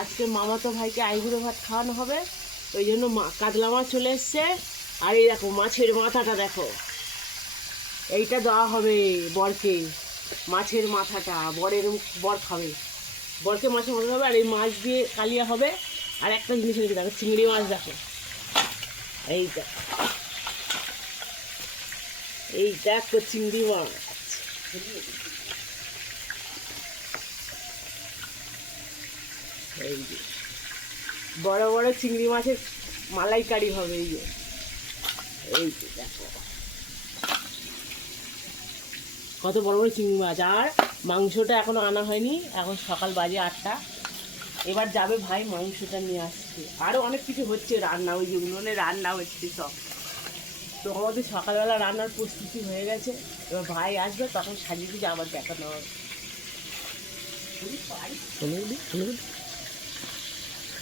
আজকে মামাতো ভাইকে আইবুড়ো ভাত খাওয়ানো হবে, ওই জন্য কাতলা মাছ চলে এসছে। আর এই দেখো মাছের মাথাটা দেখো, এইটা দেওয়া হবে বরকে, মাছের মাথাটা বর খাবে, বরকে মাছের মাথা হবে। আর এই মাছ দিয়ে কালিয়া হবে। আর একটা জিনিস রেখে দেখো, চিংড়ি মাছ দেখো, এইটা এই দেখো চিংড়ি মাছ, এই যে বড় বড় চিংড়ি মাছের মালাইকারি হবে। এই যে দেখো কত বড় বড় চিংড়ি মাছ। আর মাংসটা এখনো আনা হয়নি, এখন সকাল বাজে 8টা। এবার যাবে ভাই মাংসটা নিয়ে আসছে। আরও অনেক কিছু হচ্ছে রান্না, ওই যে উনুনে রান্না হচ্ছে সব। তো আমাদের সকালবেলা রান্নার প্রস্তুতি হয়ে গেছে। এবার ভাই আসবে, তখন সাজিয়ে দিয়ে আবার দেখানো হবে।